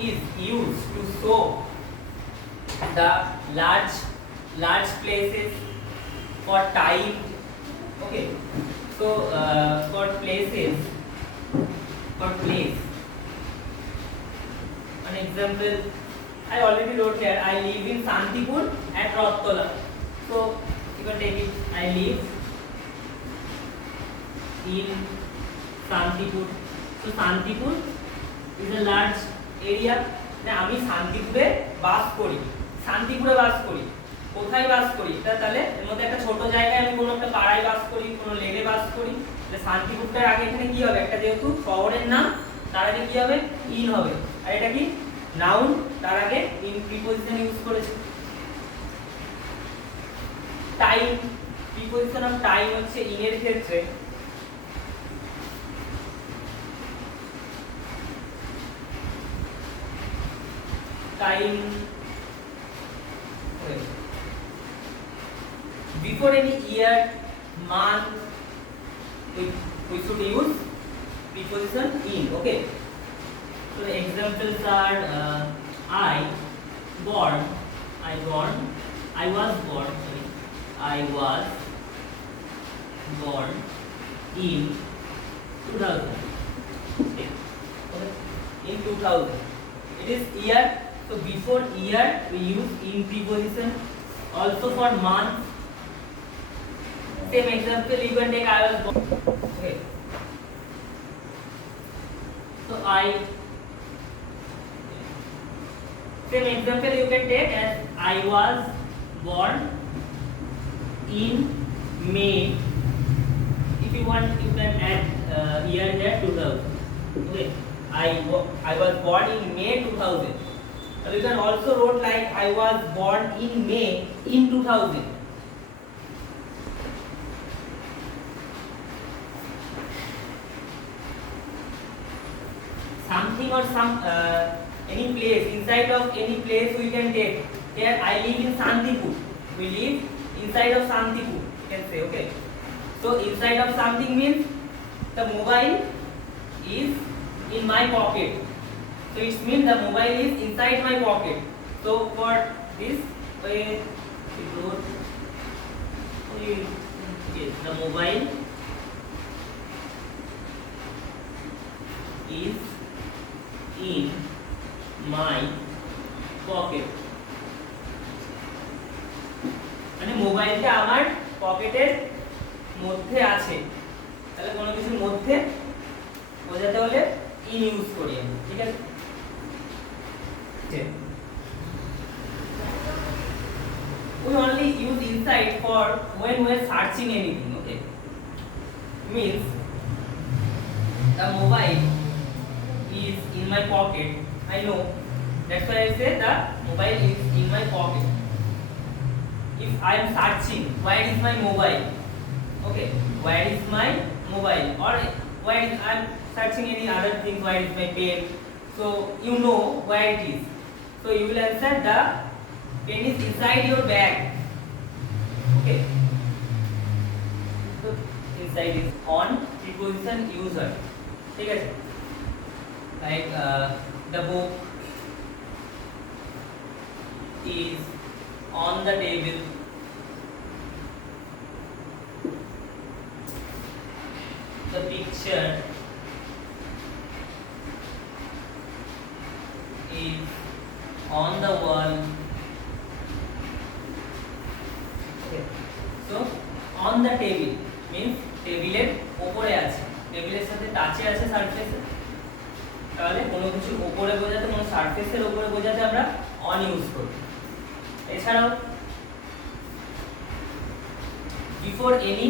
is used to show the large places for time. Okay, so for places, for place. An example, I already wrote here. I live in Santipur at Rottola. So you can take it. I live in Santipur. So Santipur is a large area. না আমি শান্তিপুরে বাস করি, শান্তিপুরে বাস করি, কোথায় বাস করি তাহলে এর মধ্যে একটা ছোট জায়গায় আমি কোনো একটা পাড়ায় বাস করি, কোনো লেনে বাস করি, তাহলে শান্তিপুরটার আগে এখানে কি হবে, একটা যেহেতু শহরের নাম তার আগে কি হবে, ইন হবে। আর এটা কি নাউন, তার আগে ইন প্রিপজিশন ইউজ করেছে। টাইম, প্রিপজিশন অফ টাইম হচ্ছে ইন এর ক্ষেত্রে time. Before any year, month, we should use preposition in. Okay, so the examples are I was born in 2000. Okay. In 2000 it is year. So before year we use in preposition. Also for month, same example you can take I was born. Okay. So same example you can take as I was born in May. If you want you can add year there 2000. Okay. I was born in May 2000. You can also wrote like I was born in May in 2000. Something or some any place, inside of any place we can take. Here I live in Santipur. We live inside of Santipur. You can say, okay. So inside of something means the mobile is in my pocket. So it means the mobile is inside my pocket. So for this, the mobile is in my pocket. মানে মোবাইলটা আমার পকেটের মধ্যে আছে, তাহলে কোনো কিছুর মধ্যে বোঝাতে হলে ইন ইউজ করি আমি, ঠিক আছে। We only use inside for when we are searching anything. Okay, means the mobile is in my pocket. I know, that's why I say the mobile is in my pocket. If I am searching where is my mobile, okay, where is my mobile, or where is I am searching any other thing, where is my pen, so you know where it is. So you will answer the pen is inside your bag. Okay. So inside is on preposition user. ঠিক আছে, like the book is on the table. The picture is on the wall. Okay. So on the table means টেবিলের উপরে আছে, টেবিলের সাথে টাচে আছে সারফেসে, তাহলে কোনো কিছুর উপরে বোঝাতে, কোনো সারফেসের উপরে বোঝাতে আমরা অন ইউজ করি। এছাড়াও before any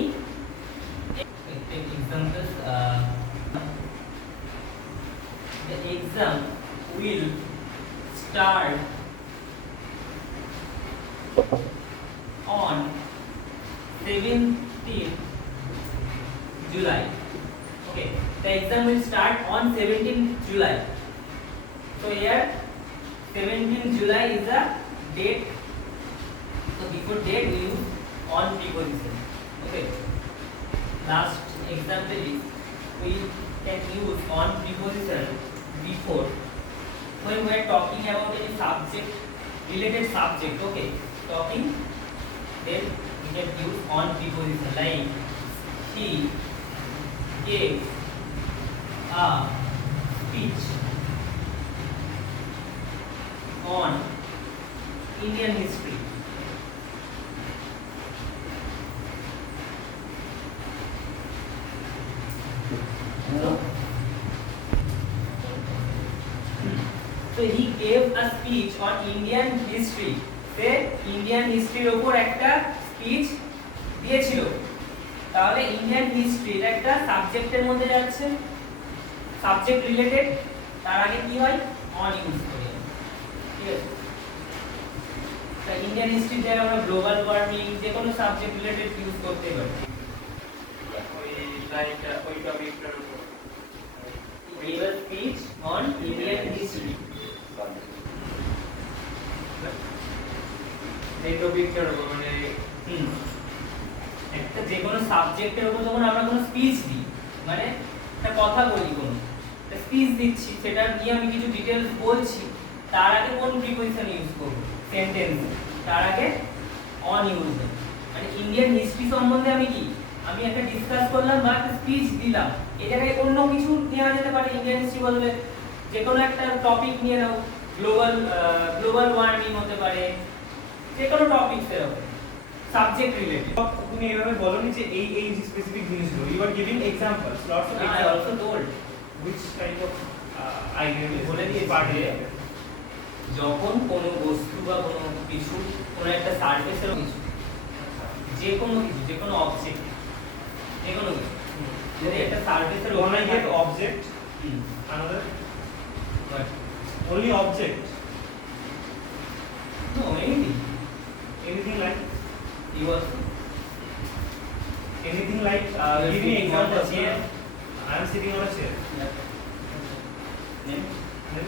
examples, the exam will start on 17th July. Okay, the exam will start on 17th July. So here 17th July is the date. So before date we use on preposition. Okay. Last example is we can use on preposition before when we are talking about any subject, related subject, okay, talking, then we can use on preposition like he gave a speech on Indian history. So he gave a speech on Indian history. সে Indian হিস্ট্রির উপর একটা স্পিচ দিয়েছিল। তাহলে Indian history এটা একটা সাবজেক্টের মধ্যে যাচ্ছে, সাবজেক্ট রিলেটেড, তার আগে কি হয় অন ইউজ করি, ঠিক আছে। তা ইন্ডিয়ান হিস্ট্রি দ্বারা আমরা গ্লোবাল ওয়ার্মিং যে কোনো সাবজেক্ট রিলেটেড ইউজ করতে পারি। ওই লাইনটা ওই টপিকটার উপর give a speech on Indian history. এই টপিকটার উপর মানে একটা যে কোনো সাবজেক্টের উপর যখন আমরা কোনো স্পিচ দিই, মানে একটা কথা বলি, কোনো একটা স্পিচ দিচ্ছি, সেটা নিয়ে আমি কিছু ডিটেইলস বলছি, তার আগে কোন প্রিপজিশন ইউজ করব, সেন্টেন্স, তার আগে অন ইউজ হবে। মানে ইন্ডিয়ান হিস্ট্রি সম্বন্ধে আমি একটা ডিসকাস করলাম বা একটা স্পিচ দিলাম, এই জায়গায় অন্য কিছু নেওয়া যেতে পারে। ইন্ডিয়ান হিস্ট্রি বলতে যে কোনো একটা টপিক নিয়ে নাও, গ্লোবাল ওয়ার্মিং হতে পারে, যে কোনো টপিকস এর উপর সাবজেক্ট রিলেটেড। তুমি এভাবে বলনি যে এই স্পেসিফিক জিনিসগুলো, you are giving examples, lots of I also told which kind of idea বলে দিয়েছি যে যখন কোনো বস্তু বা কোনো কিছু কোনো একটা সারফেসের কিছু, যে কোনো কিছু, যে কোনো অবজেক্ট, যে কোনো কিছু যদি একটা সারফেসের when উপরে I get object, another but only object, no anything like you also anything like You're give me sitting on the examples. chair. I am sitting on a chair. then Then